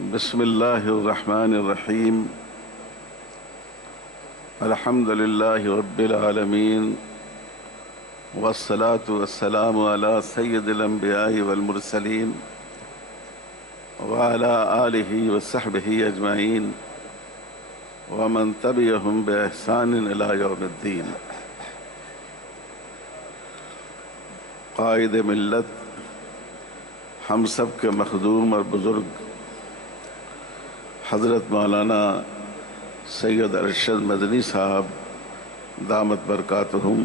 بسم الله الرحمن الرحيم. الحمد لله رب العالمين، والصلاة والسلام على سيد الأنبياء والمرسلين وعلى آله وصحبه أجمعين ومن تبعهم بإحسان إلى يوم الدين. قائد ملت، ہم سب کے مخدوم اور بزرگ حضرت مولانا سید ارشد مدنی صاحب دامت برکاتہم،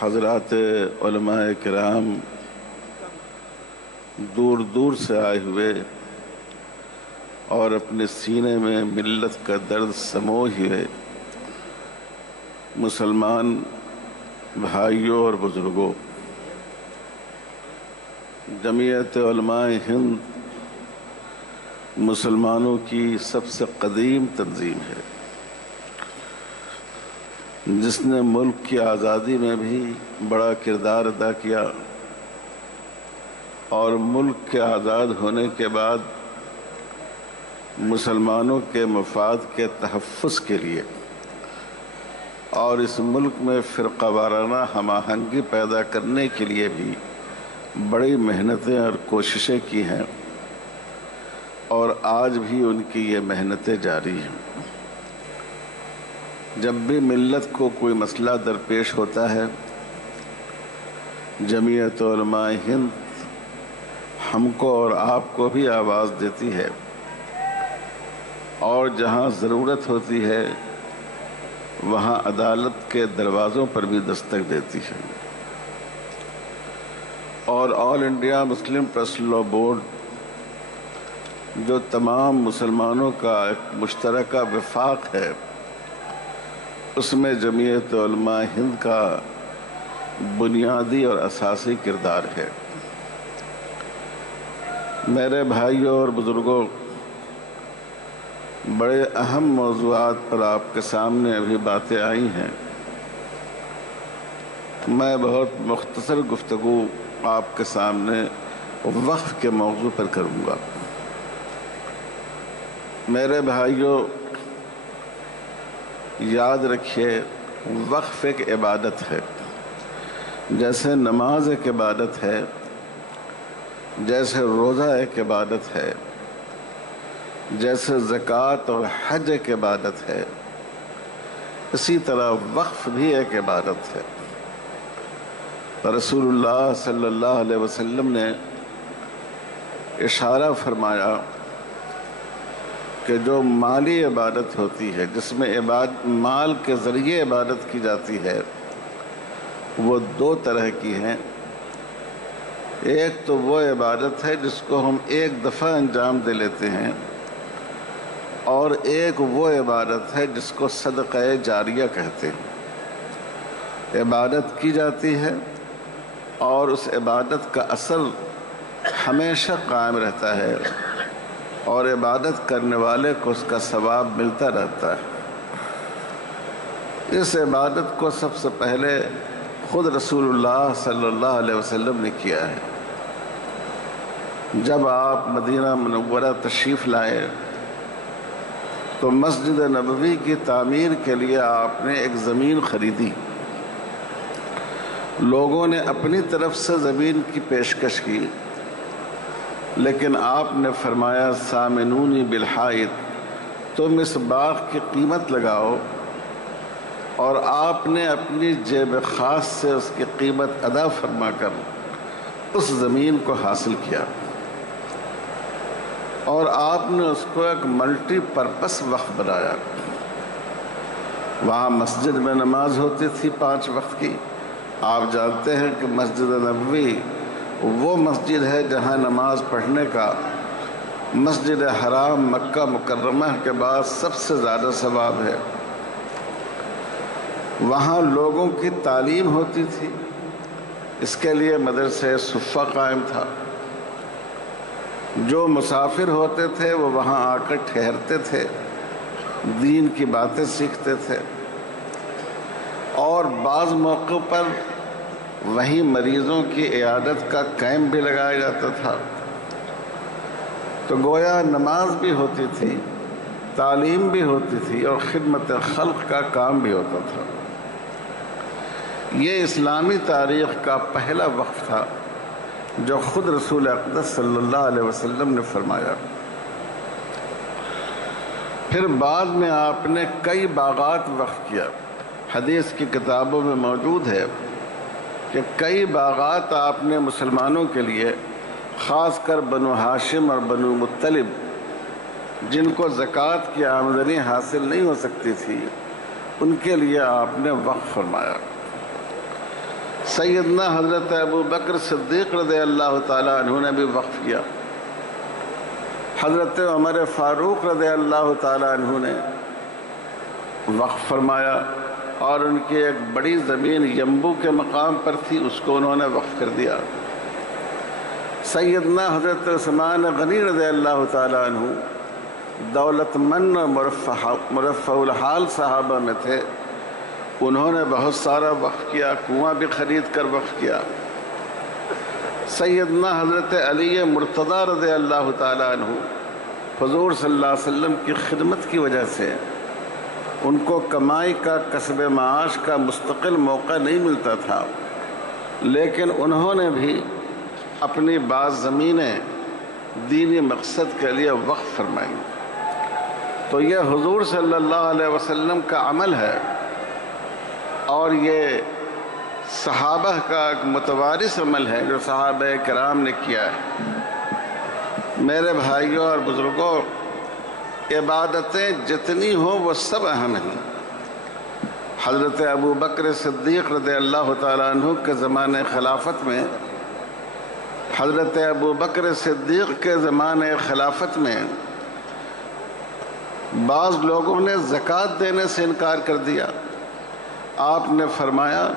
حضرات علماء کرام، دور دور سے آئے ہوئے اور اپنے سینے میں ملت کا درد سموئے ہوئے مسلمان بھائیوں اور بزرگوں، جمعیت علماء ہند مسلمانوں کی سب سے قدیم تنظیم ہے، جس نے ملک کی آزادی میں بھی بڑا کردار ادا کیا اور ملک کے آزاد ہونے کے بعد مسلمانوں کے مفاد کے تحفظ کے لیے اور اس ملک میں فرقہ وارانہ ہم آہنگی پیدا کرنے کے لیے بھی بڑی محنتیں اور کوششیں کی ہیں، اور آج بھی ان کی یہ محنتیں جاری ہیں۔ جب بھی ملت کو کوئی مسئلہ درپیش ہوتا ہے، جمعیت علماء ہند ہم کو اور آپ کو بھی آواز دیتی ہے، اور جہاں ضرورت ہوتی ہے وہاں عدالت کے دروازوں پر بھی دستک دیتی ہے، اور آل انڈیا مسلم ٹرسٹ لا بورڈ جو تمام مسلمانوں کا ایک مشترکہ وفاق ہے، اس میں جمعیت علماء ہند کا بنیادی اور اساسی کردار ہے۔ میرے بھائیوں اور بزرگوں، بڑے اہم موضوعات پر آپ کے سامنے ابھی باتیں آئی ہیں۔ میں بہت مختصر گفتگو آپ کے سامنے وقف کے موضوع پر کروں گا۔ میرے بھائیوں، یاد رکھیے، وقف ایک عبادت ہے، جیسے نماز ایک عبادت ہے، جیسے روزہ ایک عبادت ہے، جیسے زکوٰۃ اور حج ایک عبادت ہے، اسی طرح وقف بھی ایک عبادت ہے۔ رسول اللہ صلی اللہ علیہ وسلم نے اشارہ فرمایا کہ جو مالی عبادت ہوتی ہے، جس میں مال کے ذریعے عبادت کی جاتی ہے، وہ دو طرح کی ہیں۔ ایک تو وہ عبادت ہے جس کو ہم ایک دفعہ انجام دے لیتے ہیں، اور ایک وہ عبادت ہے جس کو صدقہ جاریہ کہتے ہیں۔ عبادت کی جاتی ہے اور اس عبادت کا اثر ہمیشہ قائم رہتا ہے، اور عبادت کرنے والے کو اس کا ثواب ملتا رہتا ہے۔ اس عبادت کو سب سے پہلے خود رسول اللہ صلی اللہ علیہ وسلم نے کیا ہے۔ جب آپ مدینہ منورہ تشریف لائے تو مسجد نبوی کی تعمیر کے لیے آپ نے ایک زمین خریدی۔ لوگوں نے اپنی طرف سے زمین کی پیشکش کی، لیکن آپ نے فرمایا سامنونی بالحائط، تم اس باغ کی قیمت لگاؤ، اور آپ نے اپنی جیب خاص سے اس کی قیمت ادا فرما کر اس زمین کو حاصل کیا، اور آپ نے اس کو ایک ملٹی پرپس وقف بنایا۔ وہاں مسجد میں نماز ہوتی تھی 5 وقت کی۔ آپ جانتے ہیں کہ مسجد نبوی وہ مسجد ہے جہاں نماز پڑھنے کا مسجد حرام مکہ مکرمہ کے بعد سب سے زیادہ ثواب ہے۔ وہاں لوگوں کی تعلیم ہوتی تھی، اس کے لیے مدرسہ صفہ قائم تھا۔ جو مسافر ہوتے تھے وہ وہاں آ کر ٹھہرتے تھے، دین کی باتیں سیکھتے تھے، اور بعض موقعوں پر وہیں مریضوں کی عیادت کا کیمپ بھی لگایا جاتا تھا۔ تو گویا نماز بھی ہوتی تھی، تعلیم بھی ہوتی تھی اور خدمت خلق کا کام بھی ہوتا تھا۔ یہ اسلامی تاریخ کا پہلا وقف تھا جو خود رسول اقدس صلی اللہ علیہ وسلم نے فرمایا۔ پھر بعد میں آپ نے کئی باغات وقف کیا۔ حدیث کی کتابوں میں موجود ہے کہ کئی باغات آپ نے مسلمانوں کے لیے، خاص کر بنو ہاشم اور بنو مطلب، جن کو زکوٰۃ کی آمدنی حاصل نہیں ہو سکتی تھی، ان کے لیے آپ نے وقف فرمایا۔ سیدنا حضرت ابو بکر صدیق رضی اللہ تعالیٰ عنہ نے بھی وقف کیا۔ حضرت عمر فاروق رضی اللہ تعالیٰ عنہ نے وقف فرمایا، اور ان کی ایک بڑی زمین ینبو کے مقام پر تھی، اس کو انہوں نے وقف کر دیا۔ سیدنا حضرت عثمان غنی رضی اللہ تعالیٰ عنہ دولت مند اور مرفع الحال صحابہ میں تھے، انہوں نے بہت سارا وقف کیا، کنواں بھی خرید کر وقف کیا۔ سیدنا حضرت علی مرتضیٰ رضی اللہ تعالیٰ عنہ حضور صلی اللہ علیہ وسلم کی خدمت کی وجہ سے ان کو کمائی کا، کسب معاش کا مستقل موقع نہیں ملتا تھا، لیکن انہوں نے بھی اپنی بعض زمینیں دینی مقصد کے لیے وقف فرمائیں۔ تو یہ حضور صلی اللہ علیہ وسلم کا عمل ہے، اور یہ صحابہ کا ایک متوارث عمل ہے جو صحابہ کرام نے کیا ہے۔ میرے بھائیوں اور بزرگوں، عبادتیں جتنی ہوں وہ سب اہم ہیں۔ حضرت ابو بکر صدیق رضی اللہ تعالیٰ عنہ کے زمانے خلافت میں، حضرت ابو بکر صدیق کے زمانے خلافت میں بعض لوگوں نے زکوٰۃ دینے سے انکار کر دیا۔ آپ نے فرمایا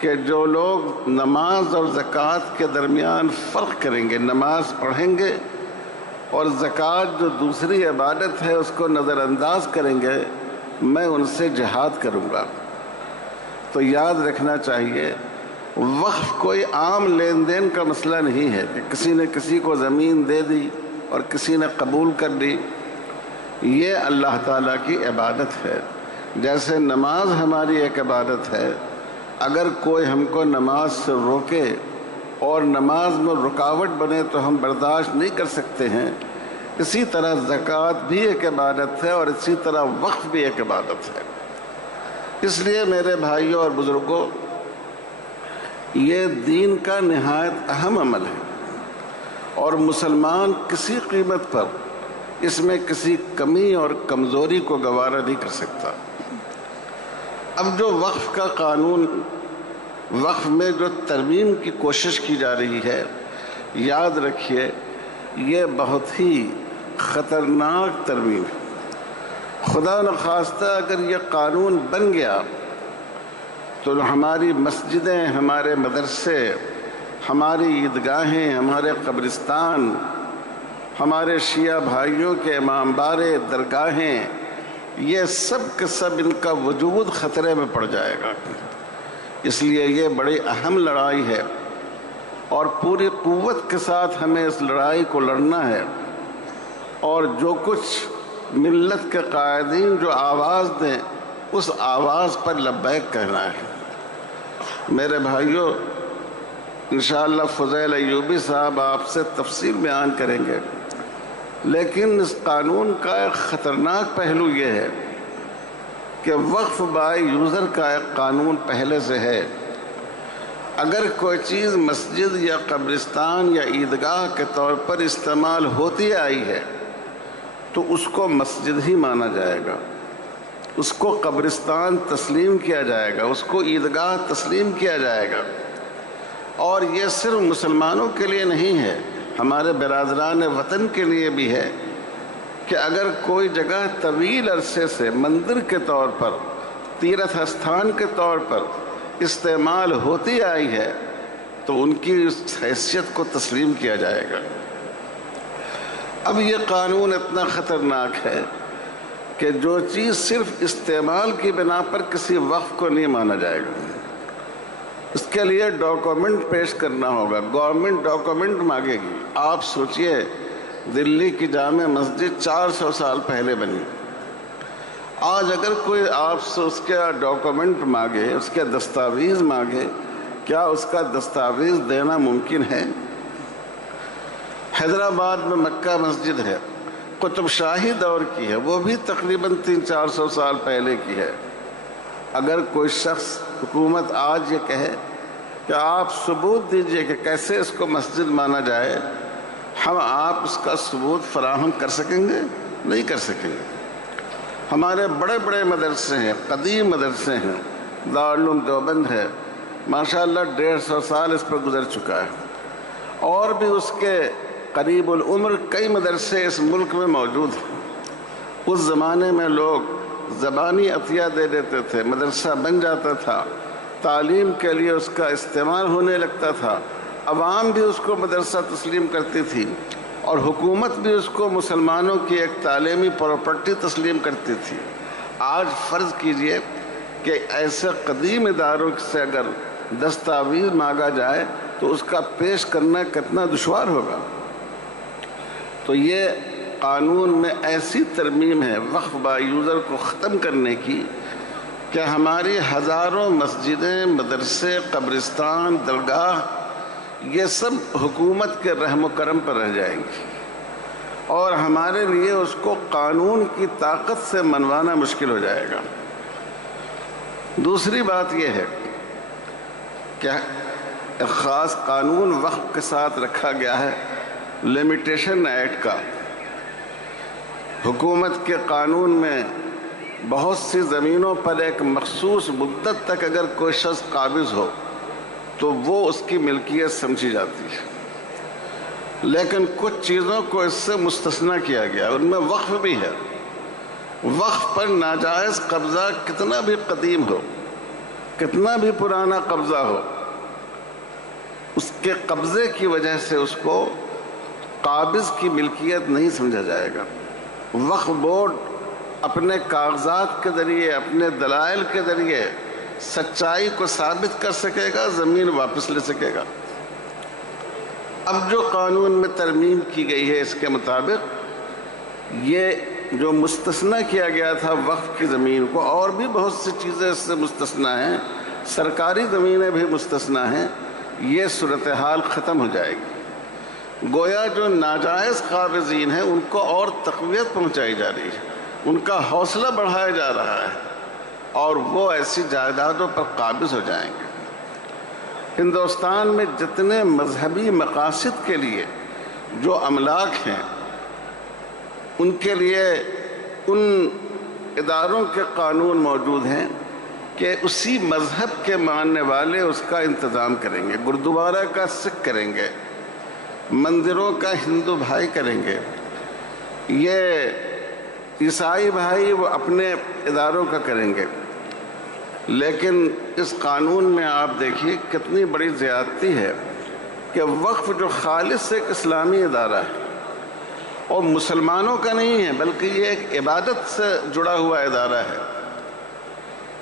کہ جو لوگ نماز اور زکوٰۃ کے درمیان فرق کریں گے، نماز پڑھیں گے اور زکوٰۃ جو دوسری عبادت ہے اس کو نظر انداز کریں گے، میں ان سے جہاد کروں گا۔ تو یاد رکھنا چاہیے، وقف کوئی عام لین دین کا مسئلہ نہیں ہے کہ کسی نے کسی کو زمین دے دی اور کسی نے قبول کر لی۔ یہ اللہ تعالیٰ کی عبادت ہے۔ جیسے نماز ہماری ایک عبادت ہے، اگر کوئی ہم کو نماز سے روکے اور نماز میں رکاوٹ بنے تو ہم برداشت نہیں کر سکتے ہیں، اسی طرح زکوٰۃ بھی ایک عبادت ہے اور اسی طرح وقف بھی ایک عبادت ہے۔ اس لیے میرے بھائیوں اور بزرگوں، یہ دین کا نہایت اہم عمل ہے، اور مسلمان کسی قیمت پر اس میں کسی کمی اور کمزوری کو گوارا نہیں کر سکتا۔ اب جو وقف کا قانون، وقف میں جو ترمیم کی کوشش کی جا رہی ہے، یاد رکھیے یہ بہت ہی خطرناک ترمیم ہے۔ خدا نخواستہ اگر یہ قانون بن گیا تو ہماری مسجدیں، ہمارے مدرسے، ہماری عیدگاہیں، ہمارے قبرستان، ہمارے شیعہ بھائیوں کے امام بارے، درگاہیں، یہ سب کے سب ان کا وجود خطرے میں پڑ جائے گا۔ اس لیے یہ بڑی اہم لڑائی ہے، اور پوری قوت کے ساتھ ہمیں اس لڑائی کو لڑنا ہے، اور جو کچھ ملت کے قائدین جو آواز دیں اس آواز پر لبیک کہنا ہے۔ میرے بھائیوں، انشاءاللہ فضیل ایوبی صاحب آپ سے تفصیل بیان کریں گے، لیکن اس قانون کا ایک خطرناک پہلو یہ ہے کہ وقف بائی یوزر کا ایک قانون پہلے سے ہے۔ اگر کوئی چیز مسجد یا قبرستان یا عیدگاہ کے طور پر استعمال ہوتی آئی ہے تو اس کو مسجد ہی مانا جائے گا، اس کو قبرستان تسلیم کیا جائے گا، اس کو عیدگاہ تسلیم کیا جائے گا۔ اور یہ صرف مسلمانوں کے لیے نہیں ہے، ہمارے برادران وطن کے لیے بھی ہے کہ اگر کوئی جگہ طویل عرصے سے مندر کے طور پر، تیرتھ استھان کے طور پر استعمال ہوتی آئی ہے تو ان کی اس حیثیت کو تسلیم کیا جائے گا۔ اب یہ قانون اتنا خطرناک ہے کہ جو چیز صرف استعمال کی بنا پر کسی وقف کو نہیں مانا جائے گا، اس کے لیے ڈاکومنٹ پیش کرنا ہوگا، گورنمنٹ ڈاکومنٹ مانگے گی۔ آپ سوچئے دلی کی جامع مسجد 400 سال پہلے بنی. آج اگر کوئی آپ سے اس کا ڈاکومنٹ مانگے، اس کے دستاویز مانگے، کیا اس کا دستاویز دینا ممکن ہے؟ حیدرآباد میں مکہ مسجد ہے، قطب شاہی دور کی ہے، وہ بھی تقریباً 300-400 سال پہلے کی ہے. اگر کوئی شخص، حکومت آج یہ کہے کہ آپ ثبوت دیجئے کہ کیسے اس کو مسجد مانا جائے، ہم آپ اس کا ثبوت فراہم کر سکیں گے؟ نہیں کر سکیں گے. ہمارے بڑے بڑے مدرسے ہیں، قدیم مدرسے ہیں، دارالعلوم دیوبند ہے، ماشاءاللہ 150 سال اس پر گزر چکا ہے، اور بھی اس کے قریب العمر کئی مدرسے اس ملک میں موجود ہیں. اس زمانے میں لوگ زبانی عطیہ دے دیتے تھے، مدرسہ بن جاتا تھا، تعلیم کے لیے اس کا استعمال ہونے لگتا تھا، عوام بھی اس کو مدرسہ تسلیم کرتی تھی، اور حکومت بھی اس کو مسلمانوں کی ایک تعلیمی پراپرٹی تسلیم کرتی تھی. آج فرض کیجئے کہ ایسے قدیم اداروں سے اگر دستاویز مانگا جائے تو اس کا پیش کرنا کتنا دشوار ہوگا. تو یہ قانون میں ایسی ترمیم ہے وقف با یوزر کو ختم کرنے کی کہ ہماری ہزاروں مسجدیں، مدرسے، قبرستان، درگاہ، یہ سب حکومت کے رحم و کرم پر رہ جائیں گی، اور ہمارے لیے اس کو قانون کی طاقت سے منوانا مشکل ہو جائے گا. دوسری بات یہ ہے کہ ایک خاص قانون وقف کے ساتھ رکھا گیا ہے، لمیٹیشن ایکٹ کا. حکومت کے قانون میں بہت سی زمینوں پر ایک مخصوص مدت تک اگر کوئی شخص قابض ہو تو وہ اس کی ملکیت سمجھی جاتی ہے، لیکن کچھ چیزوں کو اس سے مستثنیٰ کیا گیا، ان میں وقف بھی ہے. وقف پر ناجائز قبضہ کتنا بھی قدیم ہو، کتنا بھی پرانا قبضہ ہو، اس کے قبضے کی وجہ سے اس کو قابض کی ملکیت نہیں سمجھا جائے گا. وقف بورڈ اپنے کاغذات کے ذریعے، اپنے دلائل کے ذریعے سچائی کو ثابت کر سکے گا، زمین واپس لے سکے گا. اب جو قانون میں ترمیم کی گئی ہے، اس کے مطابق یہ جو مستثنیٰ کیا گیا تھا وقف کی زمین کو، اور بھی بہت سی چیزیں اس سے مستثنیٰ ہیں، سرکاری زمینیں بھی مستثنیٰ ہیں، یہ صورتحال ختم ہو جائے گی. گویا جو ناجائز قابضین ہیں ان کو اور تقویت پہنچائی جا رہی ہے، ان کا حوصلہ بڑھایا جا رہا ہے، اور وہ ایسی جائیدادوں پر قابض ہو جائیں گے. ہندوستان میں جتنے مذہبی مقاصد کے لیے جو املاک ہیں، ان کے لیے ان اداروں کے قانون موجود ہیں کہ اسی مذہب کے ماننے والے اس کا انتظام کریں گے. گردوارہ کا سکھ کریں گے، مندروں کا ہندو بھائی کریں گے، یہ عیسائی بھائی وہ اپنے اداروں کا کریں گے. لیکن اس قانون میں آپ دیکھیے کتنی بڑی زیادتی ہے کہ وقف جو خالص ایک اسلامی ادارہ ہے اور مسلمانوں کا نہیں ہے، بلکہ یہ ایک عبادت سے جڑا ہوا ادارہ ہے،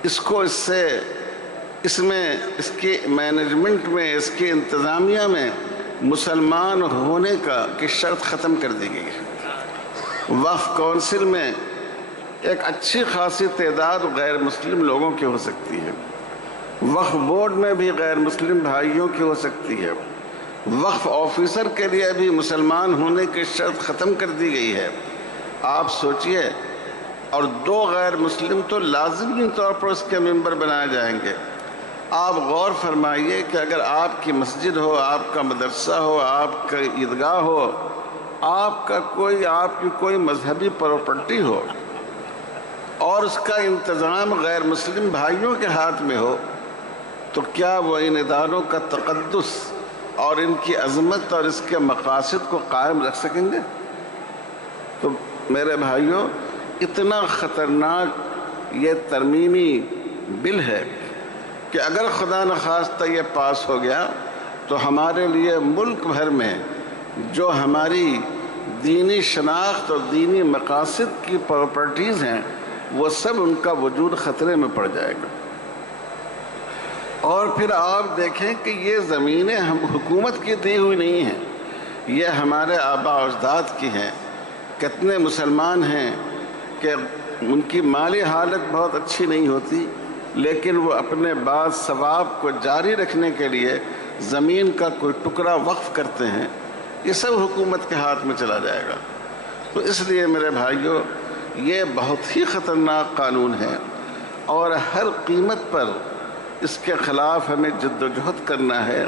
اس کو اس میں اس کی مینجمنٹ میں، اس کی انتظامیہ میں مسلمان ہونے کی شرط ختم کر دی گئی ہے. وقف کونسل میں ایک اچھی خاصی تعداد غیر مسلم لوگوں کی ہو سکتی ہے، وقف بورڈ میں بھی غیر مسلم بھائیوں کی ہو سکتی ہے، وقف آفیسر کے لیے بھی مسلمان ہونے کی شرط ختم کر دی گئی ہے. آپ سوچئے، اور 2 غیر مسلم تو لازمی طور پر اس کے ممبر بنائے جائیں گے. آپ غور فرمائیے کہ اگر آپ کی مسجد ہو، آپ کا مدرسہ ہو، آپ کا عیدگاہ ہو، آپ کی کوئی مذہبی پراپرٹی ہو، اور اس کا انتظام غیر مسلم بھائیوں کے ہاتھ میں ہو، تو کیا وہ ان اداروں کا تقدس اور ان کی عظمت اور اس کے مقاصد کو قائم رکھ سکیں گے؟ تو میرے بھائیوں، اتنا خطرناک یہ ترمیمی بل ہے کہ اگر خدا نخواستہ یہ پاس ہو گیا تو ہمارے لیے ملک بھر میں جو ہماری دینی شناخت اور دینی مقاصد کی پراپرٹیز ہیں، وہ سب ان کا وجود خطرے میں پڑ جائے گا. اور پھر آپ دیکھیں کہ یہ زمینیں ہم حکومت کی دی ہوئی نہیں ہیں، یہ ہمارے آباء و اجداد کی ہیں۔ کتنے مسلمان ہیں کہ ان کی مالی حالت بہت اچھی نہیں ہوتی، لیکن وہ اپنے بعض ثواب کو جاری رکھنے کے لیے زمین کا کوئی ٹکڑا وقف کرتے ہیں۔ یہ سب حکومت کے ہاتھ میں چلا جائے گا۔ تو اس لیے میرے بھائیوں، یہ بہت ہی خطرناک قانون ہے اور ہر قیمت پر اس کے خلاف ہمیں جد و جہد کرنا ہے،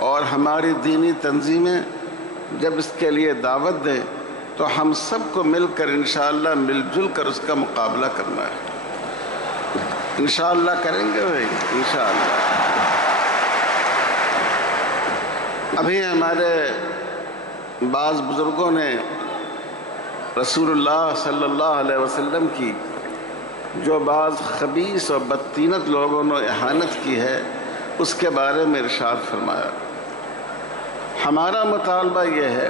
اور ہماری دینی تنظیمیں جب اس کے لیے دعوت دیں تو ہم سب کو مل کر انشاءاللہ مل جل کر اس کا مقابلہ کرنا ہے۔ انشاءاللہ کریں گے بھائی، انشاءاللہ۔ ابھی ہمارے بعض بزرگوں نے رسول اللہ صلی اللہ علیہ وسلم کی جو بعض خبیث اور بدطینت لوگوں نے اہانت کی ہے اس کے بارے میں ارشاد فرمایا۔ ہمارا مطالبہ یہ ہے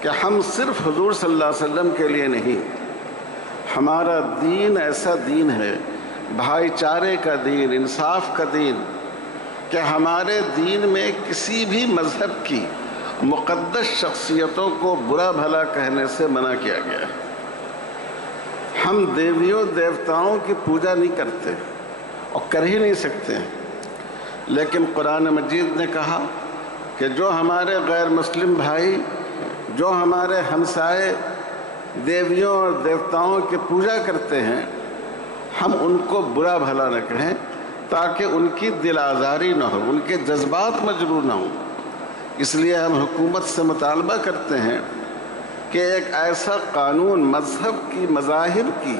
کہ ہم صرف حضور صلی اللہ علیہ وسلم کے لیے نہیں، ہمارا دین ایسا دین ہے، بھائی چارے کا دین، انصاف کا دین، کہ ہمارے دین میں کسی بھی مذہب کی مقدس شخصیتوں کو برا بھلا کہنے سے منع کیا گیا ہے۔ ہم دیویوں دیوتاؤں کی پوجا نہیں کرتے اور کر ہی نہیں سکتے ہیں، لیکن قرآن مجید نے کہا کہ جو ہمارے غیر مسلم بھائی، جو ہمارے ہمسائے دیویوں اور دیوتاؤں کی پوجا کرتے ہیں، ہم ان کو برا بھلا نہ کہیں تاکہ ان کی دل آزاری نہ ہو، ان کے جذبات مجروح نہ ہوں۔ اس لیے ہم حکومت سے مطالبہ کرتے ہیں کہ ایک ایسا قانون مذہب کی، مذاہب کی،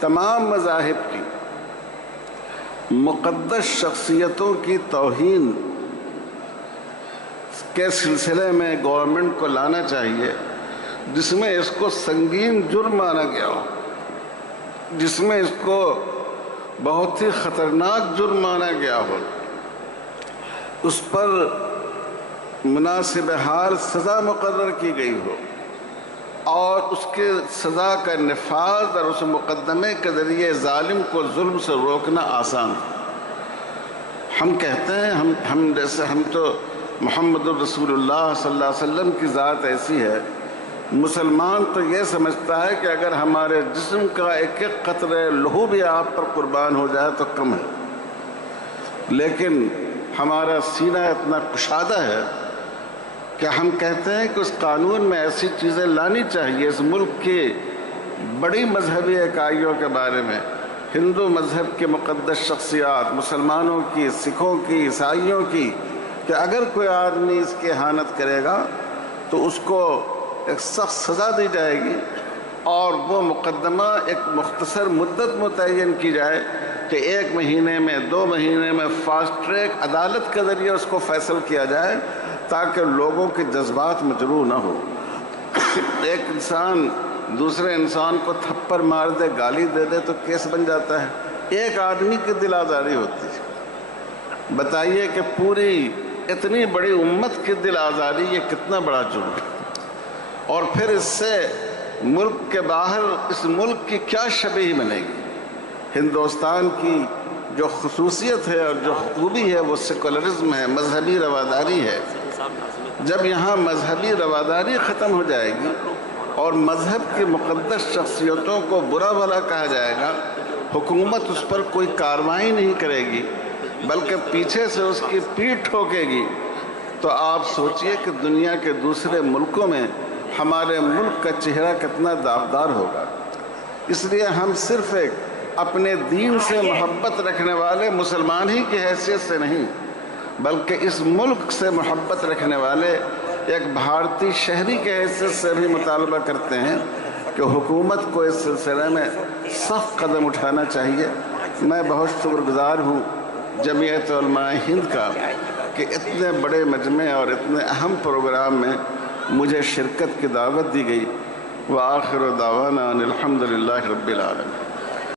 تمام مذاہب کی مقدس شخصیتوں کی توہین کے سلسلے میں گورنمنٹ کو لانا چاہیے، جس میں اس کو سنگین جرم مانا گیا ہو، جس میں اس کو بہت ہی خطرناک جرم مانا گیا ہو، اس پر مناسب حال سزا مقرر کی گئی ہو، اور اس کے سزا کا نفاذ اور اس مقدمے کے ذریعے ظالم کو ظلم سے روکنا آسان ہے۔ ہم کہتے ہیں ہم تو محمد الرسول اللہ صلی اللہ علیہ وسلم کی ذات ایسی ہے، مسلمان تو یہ سمجھتا ہے کہ اگر ہمارے جسم کا ایک ایک قطرے لہو بھی آپ پر قربان ہو جائے تو کم ہے، لیکن ہمارا سینہ اتنا کشادہ ہے کہ ہم کہتے ہیں کہ اس قانون میں ایسی چیزیں لانی چاہیے اس ملک کی بڑی مذہبی اکائیوں کے بارے میں، ہندو مذہب کے مقدس شخصیات، مسلمانوں کی، سکھوں کی، عیسائیوں کی، کہ اگر کوئی آدمی اس کی اہانت کرے گا تو اس کو ایک سخت سزا دی جائے گی، اور وہ مقدمہ ایک مختصر مدت متعین کی جائے کہ 1 مہینے میں، 2 مہینے میں فاسٹ ٹریک عدالت کے ذریعے اس کو فیصل کیا جائے تاکہ لوگوں کے جذبات مجروح نہ ہو۔ ایک انسان دوسرے انسان کو تھپڑ مار دے، گالی دے دے تو کیس بن جاتا ہے، ایک آدمی کی دل آزاری ہوتی ہے۔ بتائیے کہ پوری اتنی بڑی امت کی دل آزاری یہ کتنا بڑا جرم ہے، اور پھر اس سے ملک کے باہر اس ملک کی کیا شبیہ بنے گی۔ ہندوستان کی جو خصوصیت ہے اور جو خوبی ہے وہ سیکولرزم ہے، مذہبی رواداری ہے۔ جب یہاں مذہبی رواداری ختم ہو جائے گی اور مذہب کی مقدس شخصیتوں کو برا بھلا کہا جائے گا، حکومت اس پر کوئی کارروائی نہیں کرے گی بلکہ پیچھے سے اس کی پیٹھ ٹھوکے گی، تو آپ سوچئے کہ دنیا کے دوسرے ملکوں میں ہمارے ملک کا چہرہ کتنا داغدار ہوگا۔ اس لیے ہم صرف ایک اپنے دین سے محبت رکھنے والے مسلمان ہی کی حیثیت سے نہیں، بلکہ اس ملک سے محبت رکھنے والے ایک بھارتی شہری کے حیثیت سے بھی مطالبہ کرتے ہیں کہ حکومت کو اس سلسلے میں سخت قدم اٹھانا چاہیے۔ میں بہت شکر گزار ہوں جمعیت علماء ہند کا کہ اتنے بڑے مجمع اور اتنے اہم پروگرام میں مجھے شرکت کی دعوت دی گئی۔ وآخر دعوانا ان الحمد للہ رب العالمین۔